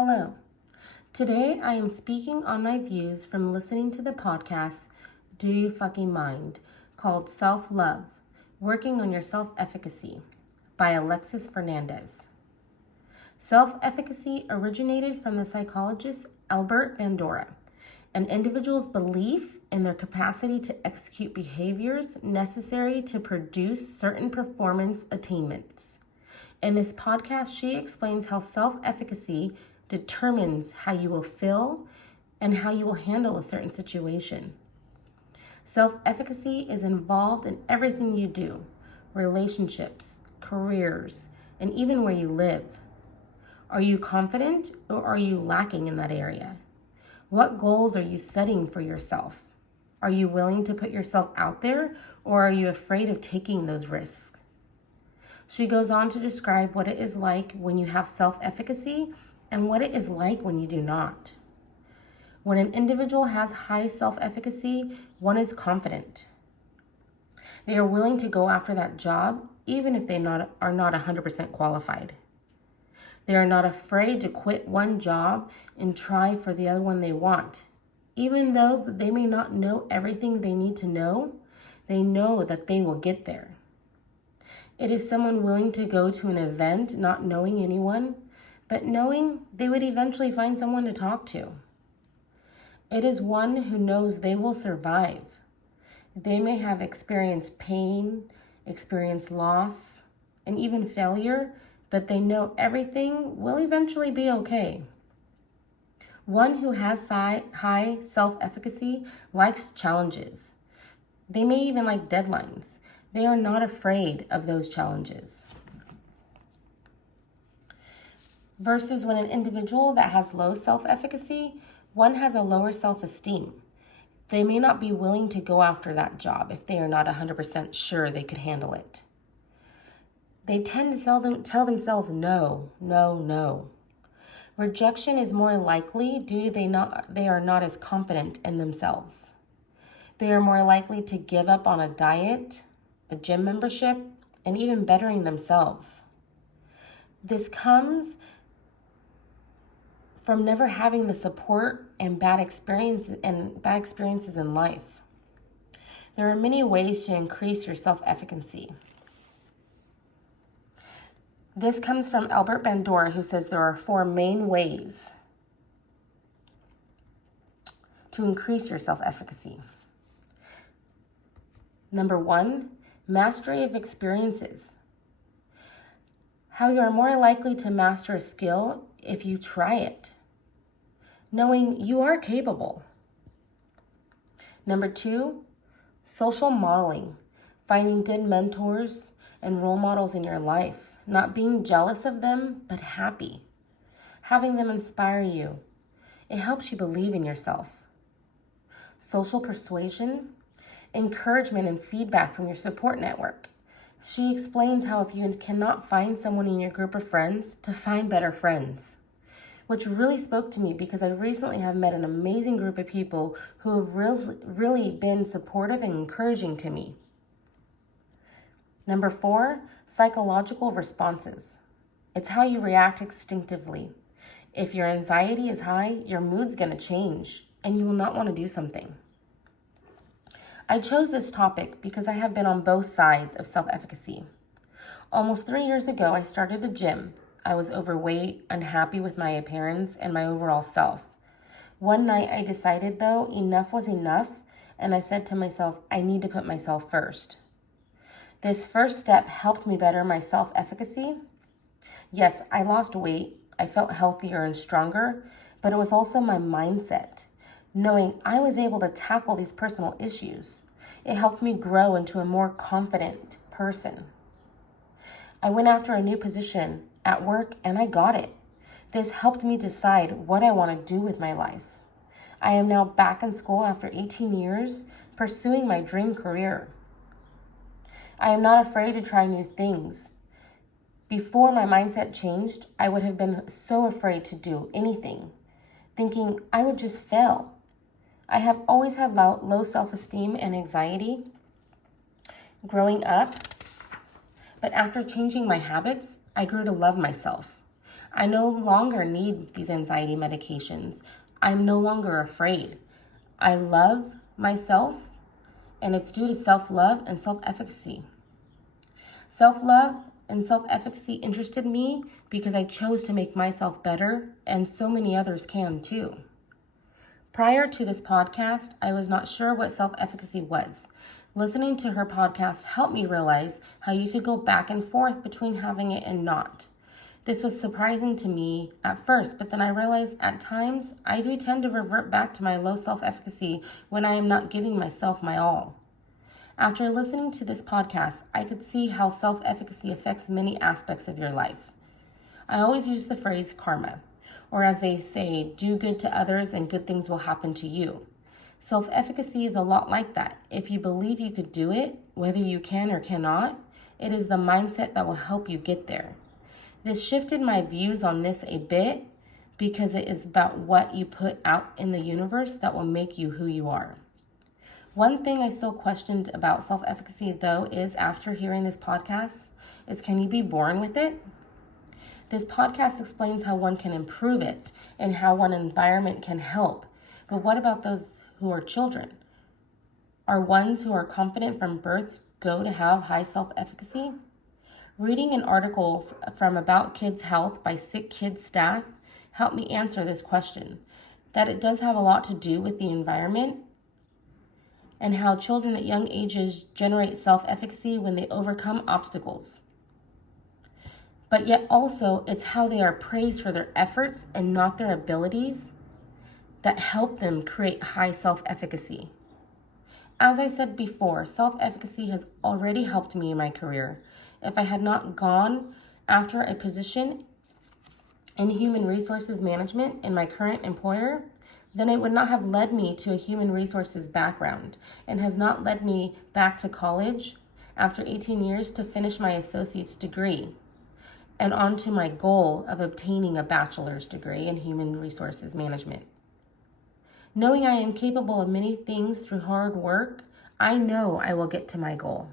Hello. Today I am speaking on my views from listening to the podcast Do You Fucking Mind called Self-Love, Working on Your Self-Efficacy by Alexis Fernandez. Self-efficacy originated from the psychologist Albert Bandura, an individual's belief in their capacity to execute behaviors necessary to produce certain performance attainments. In this podcast, she explains how self-efficacy determines how you will feel and how you will handle a certain situation. Self-efficacy is involved in everything you do, relationships, careers, and even where you live. Are you confident or are you lacking in that area? What goals are you setting for yourself? Are you willing to put yourself out there or are you afraid of taking those risks? She goes on to describe what it is like when you have self-efficacy and what it is like when you do not. When an individual has high self-efficacy, one is confident. They are willing to go after that job even if they are not 100% qualified. They are not afraid to quit one job and try for the other one they want. Even though they may not know everything they need to know, they know that they will get there. It is someone willing to go to an event not knowing anyone, but knowing they would eventually find someone to talk to. It is one who knows they will survive. They may have experienced pain, experienced loss, and even failure, but they know everything will eventually be okay. One who has high self-efficacy likes challenges. They may even like deadlines. They are not afraid of those challenges. Versus when an individual that has low self-efficacy, one has a lower self-esteem. They may not be willing to go after that job if they are not 100% sure they could handle it. They tend to tell themselves no, no, no. Rejection is more likely due to they are not as confident in themselves. They are more likely to give up on a diet, a gym membership, and even bettering themselves. This comes from never having the support and bad experiences in life. There are many ways to increase your self-efficacy. This comes from Albert Bandura, who says there are 4 main ways to increase your self-efficacy. Number 1, mastery of experiences. How you are more likely to master a skill if you try it, knowing you are capable. Number 2, social modeling, finding good mentors and role models in your life, not being jealous of them, but happy, having them inspire you. It helps you believe in yourself. Social persuasion, encouragement and feedback from your support network. She explains how if you cannot find someone in your group of friends, to find better friends, which really spoke to me because I recently have met an amazing group of people who have really been supportive and encouraging to me. Number 4, psychological responses. It's how you react instinctively. If your anxiety is high, your mood's going to change and you will not want to do something. I chose this topic because I have been on both sides of self-efficacy. Almost 3 years ago, I started a gym. I was overweight, unhappy with my appearance and my overall self. One night I decided, though, enough was enough, and I said to myself, I need to put myself first. This first step helped me better my self-efficacy. Yes, I lost weight. I felt healthier and stronger, but it was also my mindset. Knowing I was able to tackle these personal issues, it helped me grow into a more confident person. I went after a new position at work and I got it. This helped me decide what I want to do with my life. I am now back in school after 18 years, pursuing my dream career. I am not afraid to try new things. Before my mindset changed, I would have been so afraid to do anything, thinking I would just fail. I have always had low self-esteem and anxiety growing up, but after changing my habits, I grew to love myself. I no longer need these anxiety medications. I'm no longer afraid. I love myself, and it's due to self-love and self-efficacy. Self-love and self-efficacy interested me because I chose to make myself better, and so many others can too. Prior to this podcast, I was not sure what self-efficacy was. Listening to her podcast helped me realize how you could go back and forth between having it and not. This was surprising to me at first, but then I realized at times I do tend to revert back to my low self-efficacy when I am not giving myself my all. After listening to this podcast, I could see how self-efficacy affects many aspects of your life. I always use the phrase karma, or as they say, do good to others and good things will happen to you. Self-efficacy is a lot like that. If you believe you could do it, whether you can or cannot, it is the mindset that will help you get there. This shifted my views on this a bit because it is about what you put out in the universe that will make you who you are. One thing I still questioned about self-efficacy, though, is after hearing this podcast, is can you be born with it? This podcast explains how one can improve it and how one environment can help. But what about those who are children? Are ones who are confident from birth go to have high self-efficacy? Reading an article from About Kids Health by Sick Kids staff helped me answer this question, that it does have a lot to do with the environment and how children at young ages generate self-efficacy when they overcome obstacles. But yet also it's how they are praised for their efforts and not their abilities that help them create high self-efficacy. As I said before, self-efficacy has already helped me in my career. If I had not gone after a position in human resources management in my current employer, then it would not have led me to a human resources background and has not led me back to college after 18 years to finish my associate's degree and on to my goal of obtaining a bachelor's degree in human resources management. Knowing I am capable of many things through hard work, I know I will get to my goal.